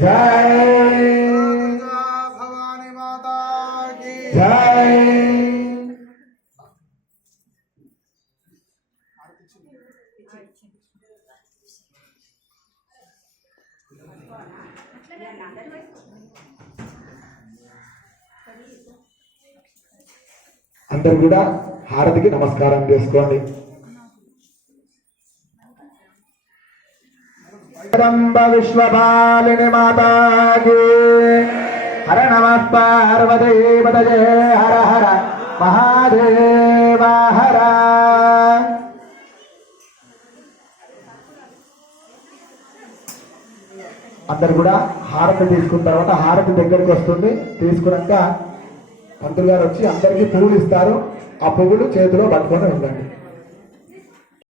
जय भवानी माता की जय। అందరూ కూడా హారతికి నమస్కారం చేసుకోండి. జగదంబ విశ్వపాలిని మాతాకి హర నమః పార్వతీపతయే హర హర మహాదేవ హర. అందరు కూడా హారతి తీసుకున్న తర్వాత హారతి దగ్గరికి వస్తుంది. తీసుకున్నాక పంతులు గారు వచ్చి అందరికీ పువ్వులు ఇస్తారు. ఆ పువ్వులు చేతిలో పట్టుకొని ఉండండి.